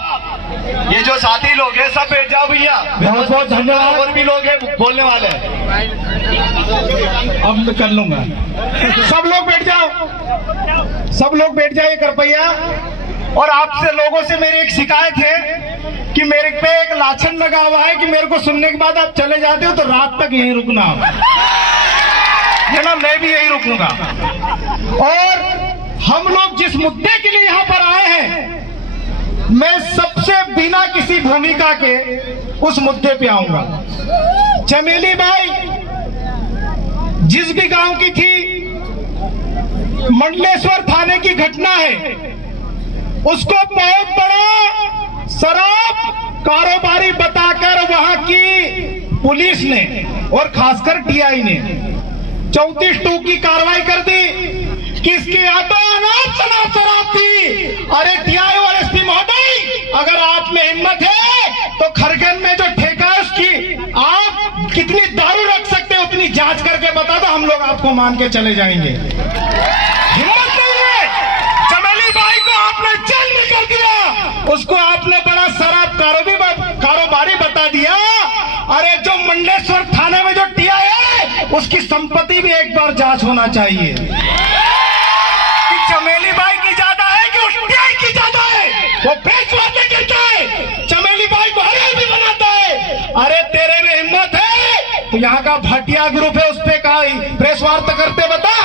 साहब, ये जो साथी लोग हैं सब बैठ जाओ भैया। बहुत बहुत धन्यवाद। और भी लोग हैं बोलने वाले। अब मैं कर लूंगा। सब लोग बैठ जाओ, सब लोग बैठ जाइए कृपया। और आपसे लोगों से मेरी एक शिकायत है कि मेरे पे एक लाछन लगा हुआ है कि मेरे को सुनने के बाद आप चले जाते हो तो रात तक यहीं रुकना, ना मैं भी यहीं रुकूंगा। और हम लोग जिस मुद्दे के लिए यहाँ पर आए हैं, मैं सबसे बिना किसी भूमिका के उस मुद्दे पे आऊंगा। चमेली बाई जिस भी गांव की थी, मंडलेश्वर थाने की घटना है, उसको बहुत बड़ा शराब कारोबारी बताकर वहां की पुलिस ने और खासकर टीआई ने 34(2) की कार्रवाई कर दी कि इसके आटो अनाप शनाप शराब थी। अरे टीआई और एसपी महोदय, अगर आप में हिम्मत है तो खरगन में जो ठेका है उसकी आप कितनी दारू रख सकते हो उतनी जांच करके बता दो, हम लोग आपको मान के चले जाएंगे। हिम्मत नहीं है, चमेली बाई को आपने जेल में कर दिया, उसको आपने बड़ा शराब कारोबारी बता दिया। अरे जो मंडलेश्वर थाने में जो टीआई है उसकी संपत्ति भी एक बार जांच होना चाहिए कि चमेली बाई की ज्यादा है कि उस टीआई की ज्यादा है। वो बेचवाते करता है, चमेली बाई को हरे भी बनाता है। अरे तेरे में हिम्मत है तो यहाँ का भाटिया ग्रुप है उस पे का प्रेस वार्ता करते बता।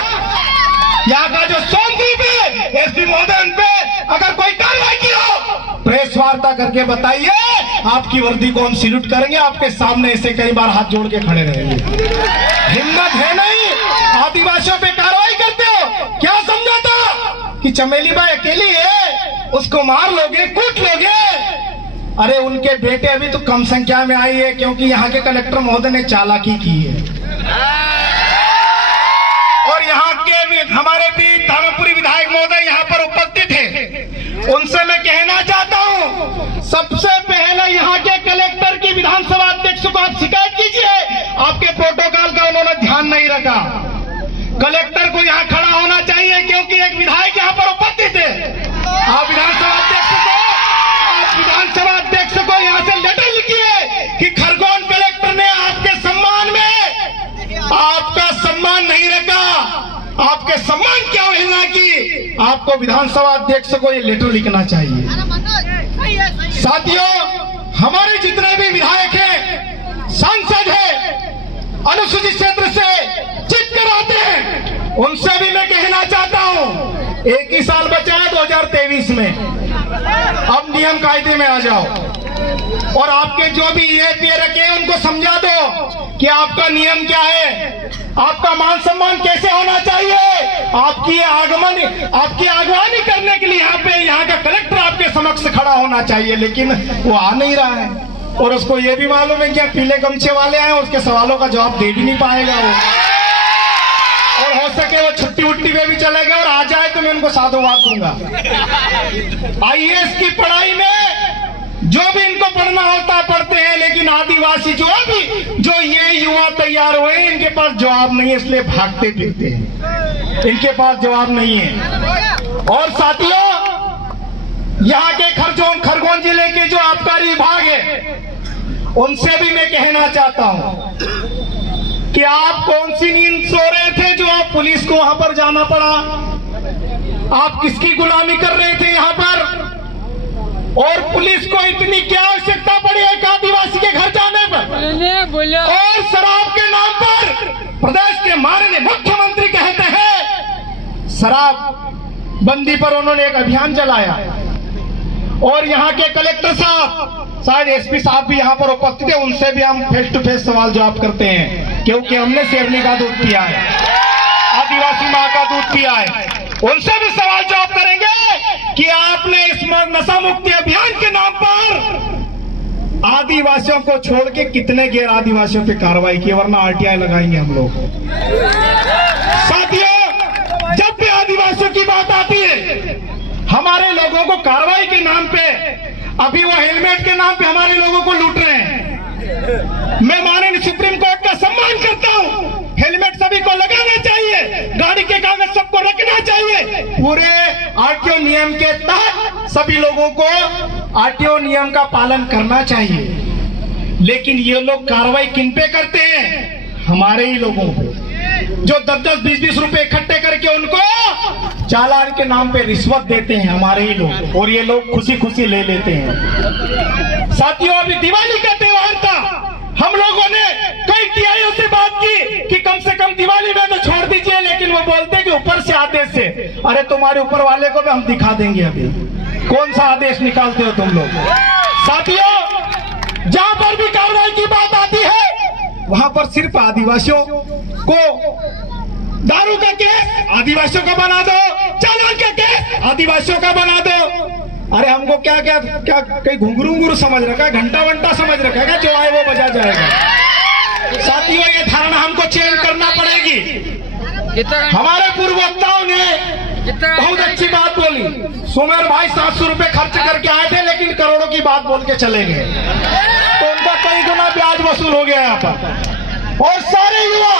यहाँ का जो सोम ग्रुप है एसपी महोदय उन पे अगर कोई कार्रवाई की हो प्रेस वार्ता करके बताइए, आपकी वर्दी को हम सैल्यूट करेंगे, आपके सामने ऐसे कई बार हाथ जोड़ के खड़े रहेंगे। हिम्मत है नहीं, आदिवासियों पे कार्रवाई करते हो। क्या समझा था कि चमेली बाई अकेली है, उसको मार लोगे, कूट लोगे? अरे उनके बेटे अभी तो कम संख्या में आई है क्योंकि यहाँ के कलेक्टर महोदय ने चालाकी की है। और यहाँ के हमारे भी धर्मपुरी विधायक महोदय यहाँ पर उपस्थित हैं, उनसे मैं कहना चाहता हूँ, सबसे पहले यहाँ के कलेक्टर की विधानसभा अध्यक्ष को आप शिकायत कीजिए, आपके प्रोटोकॉल का उन्होंने ध्यान नहीं रखा। कलेक्टर को यहाँ खड़ा होना चाहिए क्योंकि एक विधायक यहाँ पर उपस्थित है। आप विधानसभा अध्यक्ष को यहाँ से लेटर लिखिए कि खरगोन कलेक्टर ने आपके सम्मान में आपका सम्मान नहीं रखा, आपके सम्मान की अवहेलना की। आपको विधानसभा अध्यक्ष को ये लेटर लिखना चाहिए। साथियों, हमारे जितने भी विधायक हैं, सांसद हैं, अनुसूचित क्षेत्र से जीत कर आते हैं, उनसे भी मैं कहना चाहता हूं, एक ही साल बचा है 2023 में, अब नियम कायदे में आ जाओ और आपके जो भी ये रखे हैं उनको समझा दो कि आपका नियम क्या है, आपका मान सम्मान कैसे होना चाहिए। आपकी आगवानी करने के लिए यहाँ का कलेक्टर आपके समक्ष खड़ा होना चाहिए, लेकिन वो आ नहीं रहा है। और उसको ये भी मालूम है कि पीले गमछे वाले आए, उसके सवालों का जवाब दे भी नहीं पाएगा वो। और हो सके वो छुट्टी उट्टी में भी चले गए और आ जाए तो मैं उनको साधुवाद दूंगा। आईएएस की पढ़ाई में जो भी इनको पढ़ना होता है पढ़ते हैं, लेकिन आदिवासी जो ये युवा तैयार हुए इनके पास जवाब नहीं है, इसलिए भागते फिरते हैं, इनके पास जवाब नहीं है। और साथियों, यहाँ के खरगोन जिले के जो आबकारी विभाग है उनसे भी मैं कहना चाहता हूं कि आप कौन सी नींद सो रहे थे जो आप पुलिस को वहां पर जाना पड़ा? आप किसकी गुलामी कर रहे थे यहाँ पर? और पुलिस को इतनी क्या आवश्यकता पड़ी एक आदिवासी के घर जाने पर? और शराब के नाम पर प्रदेश के माननीय मुख्यमंत्री कहते हैं शराब बंदी पर उन्होंने एक अभियान चलाया। और यहाँ के कलेक्टर साहब, शायद एसपी साहब भी यहाँ पर उपस्थित है, उनसे भी हम फेस टू फेस सवाल जवाब करते हैं क्योंकि हमने शेरनी का दूध पिया है, आदिवासी माँ का दूध पिया है। उनसे भी सवाल जवाब करेंगे कि आपने इस नशा मुक्ति अभियान के नाम पर आदिवासियों को छोड़ के कितने गैर आदिवासियों पे कार्रवाई की, वरना आरटीआई लगाएंगे हम लोग। साथियों, जब भी आदिवासियों की बात आती है, हमारे लोगों को कार्रवाई के नाम पे, अभी वो हेलमेट के नाम पे हमारे लोगों को लूट रहे हैं। मैं माननीय सुप्रीम कोर्ट का सम्मान करता हूं, हेलमेट सभी को लगाना चाहिए, गाड़ी के कागज सबको रखना चाहिए, पूरे आरटीओ नियम के तहत सभी लोगों को आरटीओ नियम का पालन करना चाहिए, लेकिन ये लोग कार्रवाई किन पे करते हैं? हमारे ही लोगों पे, जो 10-10, 20-20 रुपए इकट्ठे करके उनको चालान के नाम पे रिश्वत देते हैं हमारे ही लोग, और ये लोग खुशी खुशी ले लेते हैं। साथियों, अभी दिवाली का त्योहार था, हम लोगों ने कई टीआईओ से बात की कि कम से कम दिवाली में तो छोड़ दीजिए, लेकिन वो बोलते हैं कि ऊपर से आदेश से। अरे तुम्हारे ऊपर वाले को भी हम दिखा देंगे, अभी कौन सा आदेश निकालते हो तुम लोग। साथियों, जहां पर भी कार्रवाई की बात आती है वहां पर सिर्फ आदिवासियों को दारू का केस आदिवासियों का बना दो, चालान का केस आदिवासियों का बना दो। अरे हमको क्या क्या क्या कहीं घुंघरू समझ रखा है, घंटा वंटा समझ रखा है, जो आए वो बजा जाएगा। साथियों, ये धारणा हमको चेंज करना पड़ेगी। हमारे पूर्ववक्ताओं ने बहुत अच्छी बात बोली। सुमेर भाई 700 रुपए खर्च करके आए थे, लेकिन करोड़ों की बात बोल के चले गए, तो उनका कई गुना ब्याज वसूल हो गया यहाँ पर। और सारे युवा,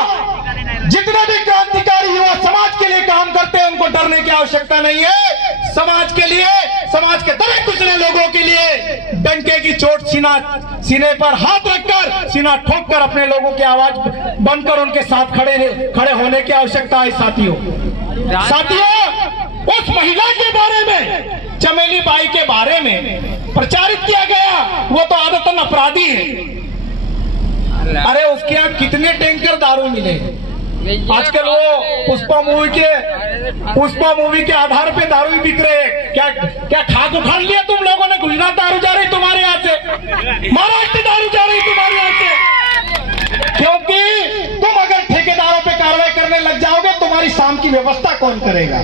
जितने भी क्रांतिकारी युवा समाज के लिए काम करते हैं, उनको डरने की आवश्यकता नहीं है। समाज के लिए, समाज के दबे कुचले लोगों के लिए डंके की चोट सीने पर हाथ रखकर, सीना ठोक कर अपने लोगों की आवाज बनकर उनके साथ खड़े होने की आवश्यकता है। साथियों, उस महिला के बारे में, चमेली बाई के बारे में प्रचारित किया गया, वो तो आदतन अपराधी है। अरे उसके यहाँ कितने टैंकर दारू मिले। आजकल वो पुष्पा मूवी के आधार पे दारू बिक रहे हैं। क्या खाक उखाड़ लिया तुम लोगों ने? गुजरात दारू जा रही तुम्हारे यहाँ से, महाराष्ट्र दारू जा रही तुम्हारे यहाँ से, क्योंकि तुम अगर ठेकेदारों पे कार्रवाई करने लग जाओगे, तुम्हारी शाम की व्यवस्था कौन करेगा?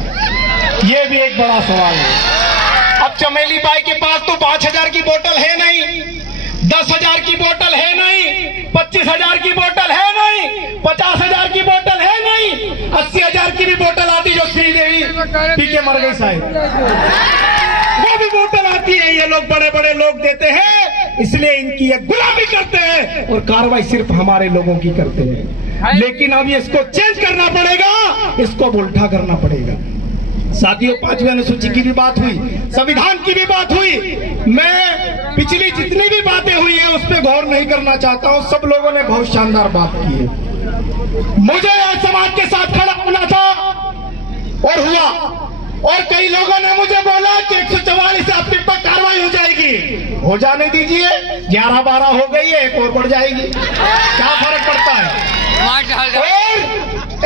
ये भी एक बड़ा सवाल है। अब चमेली बाई के पास तो 5,000 की बोतल है नहीं, 10,000 की बोतल है नहीं, 25,000 की बोतल है नहीं, 50,000 की बोतल है नहीं, 80,000 की भी बोतल आती जो श्रीदेवी पी के मर गई शायद, वो भी बोतल आती है। ये लोग बड़े बड़े लोग देते हैं, इसलिए इनकी ये गुलामी करते हैं और कार्रवाई सिर्फ हमारे लोगों की करते हैं। लेकिन अब इसको चेंज करना पड़ेगा, इसको उल्टा करना पड़ेगा। साथियों, 5वीं अनुसूची की भी बात हुई, संविधान की भी बात हुई। मैं पिछली जितनी भी बातें हुई है उस पर गौर नहीं करना चाहता हूं। सब लोगों ने बहुत शानदार बात की है। मुझे समाज के साथ खड़ा होना था और हुआ, और कई लोगों ने मुझे बोला कि 144 से आपके पर कार्रवाई हो जाएगी। हो जाने दीजिए, 11-12 हो गई है, एक और बढ़ जाएगी, क्या फर्क पड़ता है। और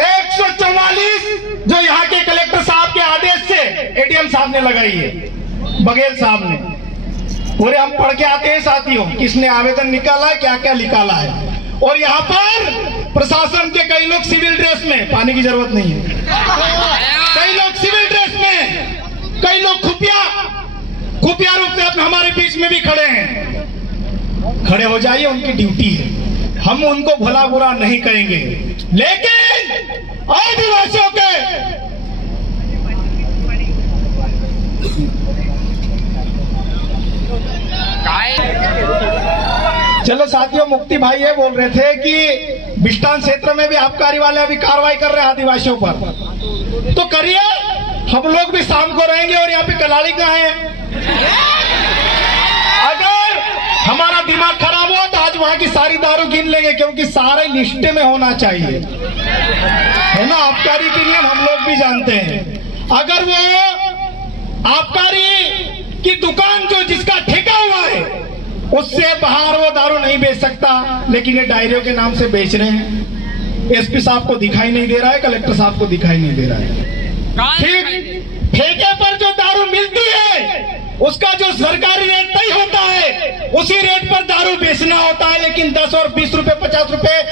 144 जो यहाँ के कलेक्टर साहब के आदेश से एडीएम साहब ने लगाई है, बघेल साहब ने, पूरे हम पढ़ के आते हैं साथियों, किसने आवेदन निकाला है, क्या क्या निकाला है। और यहाँ पर प्रशासन के कई लोग सिविल ड्रेस में, पानी की जरूरत नहीं है, कई लोग सिविल ड्रेस में, कई लोग खुफिया रूप से हमारे बीच में भी खड़े हैं। खड़े हो जाइए, उनकी ड्यूटी है, हम उनको भला बुरा नहीं कहेंगे। लेकिन आदिवासियों के चलो साथियों, मुक्ति भाई ये बोल रहे थे कि बिस्टान क्षेत्र में भी आबकारी वाले अभी कार्रवाई कर रहे हैं आदिवासियों पर, तो करिए, हम लोग भी शाम को रहेंगे। और यहाँ पे कलाड़ी कहाँ है? अगर हमारा दिमाग खराब हुआ तो आज वहां की सारी दारू गिन लेंगे, क्योंकि सारे लिस्ट में होना चाहिए, है ना। आबकारी के नियम हम लोग भी जानते हैं। अगर वो आबकारी की दुकान जो जिसका ठेका हुआ है, उससे बाहर वो दारू नहीं बेच सकता, लेकिन ये डायरियों के नाम से बेच रहे हैं। एसपी साहब को दिखाई नहीं दे रहा है, कलेक्टर साहब को दिखाई नहीं दे रहा है। ठीक, ठेके पर जो दारू मिलती है उसका जो सरकारी रेट तय होता है, उसी रेट पर दारू बेचना होता है। लेकिन 10 और 20 रुपए, 50 रुपए